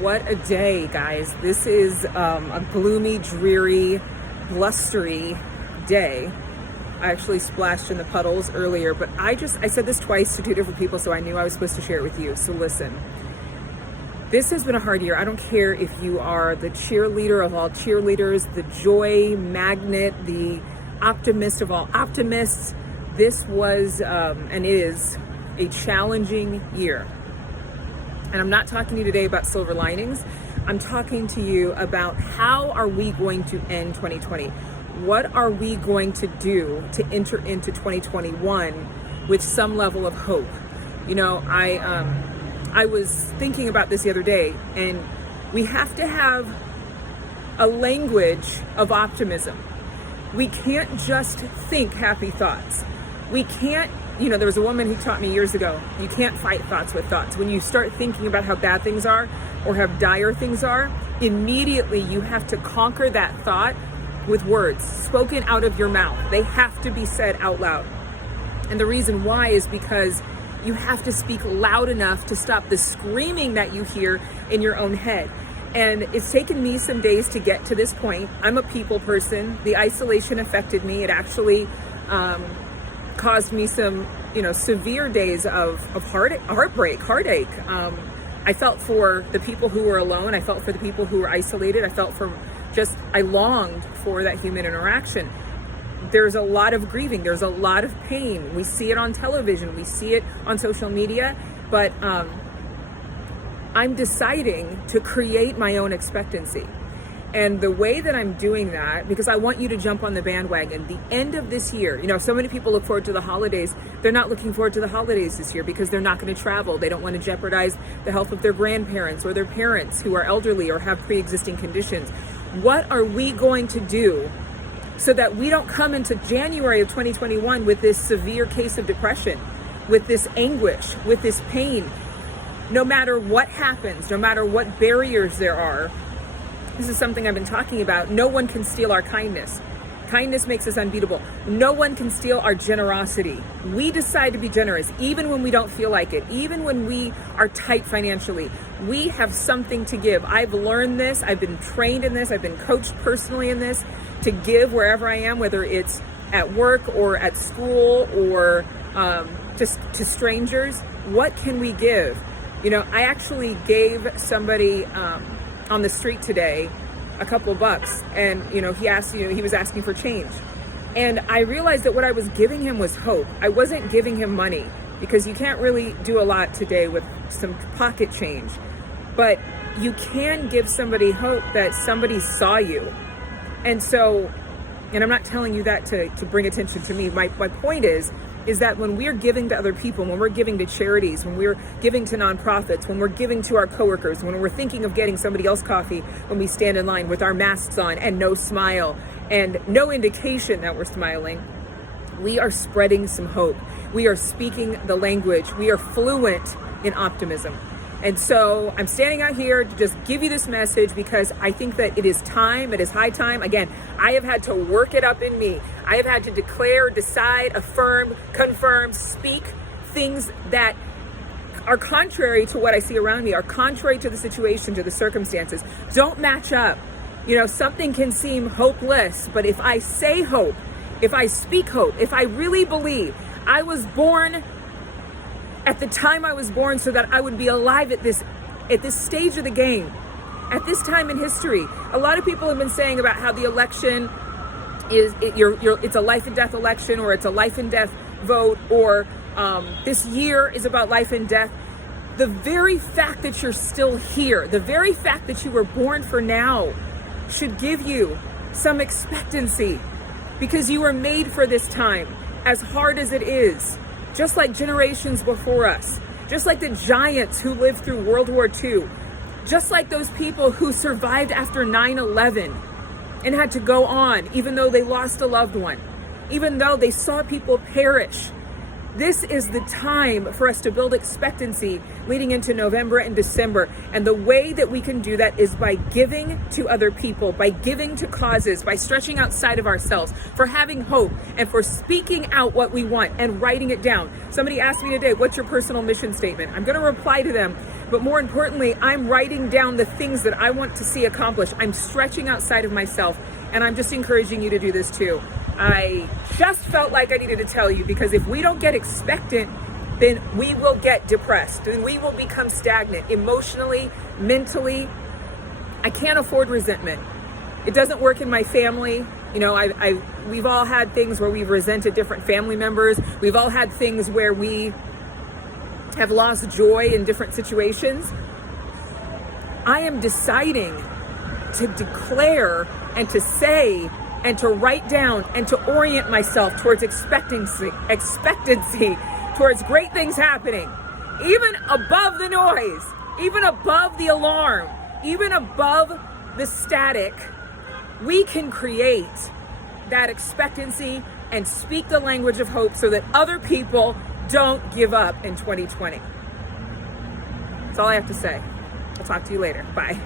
What a day, guys. This is a gloomy, dreary, blustery day. I actually splashed in the puddles earlier, but I said this twice to two different people, so I knew I was supposed to share it with you. So listen, this has been a hard year. I don't care if you are the cheerleader of all cheerleaders, the joy magnet, the optimist of all optimists. This was and is a challenging year. And I'm not talking to you today about silver linings. I'm talking to you about how are we going to end 2020? What are we going to do to enter into 2021 with some level of hope? You know, I was thinking about this the other day, and we have to have a language of optimism. We can't just think happy thoughts. We can't, there was a woman who taught me years ago, you can't fight thoughts with thoughts. When you start thinking about how bad things are or how dire things are, immediately you have to conquer that thought with words spoken out of your mouth. They have to be said out loud. And the reason why is because you have to speak loud enough to stop the screaming that you hear in your own head. And it's taken me some days to get to this point. I'm a people person. The isolation affected me. It actually caused me some, severe days of heartbreak, heartache. I felt for the people who were alone. I felt for the people who were isolated. I longed for that human interaction. There's a lot of grieving. There's a lot of pain. We see it on television. We see it on social media. But I'm deciding to create my own expectancy. And the way that I'm doing that, because I want you to jump on the bandwagon, the end of this year, so many people look forward to the holidays. They're not looking forward to the holidays this year because they're not going to travel. They don't want to jeopardize the health of their grandparents or their parents who are elderly or have pre-existing conditions. What are we going to do so that we don't come into January of 2021 with this severe case of depression, with this anguish, with this pain? No matter what happens, no matter what barriers there are, this is something I've been talking about. No one can steal our kindness. Kindness makes us unbeatable. No one can steal our generosity. We decide to be generous, even when we don't feel like it, even when we are tight financially. We have something to give. I've learned this. I've been trained in this. I've been coached personally in this to give wherever I am, whether it's at work or at school or just to strangers. What can we give? I actually gave somebody on the street today a couple bucks, and he was asking for change, and I realized that what I was giving him was hope. I wasn't giving him money, because you can't really do a lot today with some pocket change, but you can give somebody hope that somebody saw you. And I'm not telling you that to bring attention to me. My point is that when we're giving to other people, when we're giving to charities, when we're giving to nonprofits, when we're giving to our coworkers, when we're thinking of getting somebody else coffee when we stand in line with our masks on and no smile and no indication that we're smiling, we are spreading some hope. We are speaking the language. We are fluent in optimism. And so I'm standing out here to just give you this message because I think that it is time, it is high time. Again, I have had to work it up in me. I have had to declare, decide, affirm, confirm, speak things that are contrary to what I see around me, are contrary to the situation, to the circumstances, don't match up. Something can seem hopeless, but if I say hope, if I speak hope, if I really believe I was born at the time I was born so that I would be alive at this stage of the game, at this time in history. A lot of people have been saying about how the election it's a life and death election, or it's a life and death vote, or this year is about life and death. The very fact that you're still here, the very fact that you were born for now, should give you some expectancy, because you were made for this time, as hard as it is. Just like generations before us, just like the giants who lived through World War II, just like those people who survived after 9/11 and had to go on, even though they lost a loved one, even though they saw people perish. This is the time for us to build expectancy leading into November and December. And the way that we can do that is by giving to other people, by giving to causes, by stretching outside of ourselves, for having hope, and for speaking out what we want and writing it down. Somebody asked me today, what's your personal mission statement? I'm going to reply to them. But more importantly, I'm writing down the things that I want to see accomplished. I'm stretching outside of myself. And I'm just encouraging you to do this too. I just felt like I needed to tell you, because if we don't get expectant, then we will get depressed and we will become stagnant emotionally, mentally. I can't afford resentment. It doesn't work in my family. You know, we've all had things where we've resented different family members. We've all had things where we have lost joy in different situations. I am deciding to declare and to say and to write down and to orient myself towards expectancy, towards great things happening, even above the noise, even above the alarm, even above the static. We can create that expectancy and speak the language of hope so that other people don't give up in 2020. That's all I have to say. I'll talk to you later. Bye.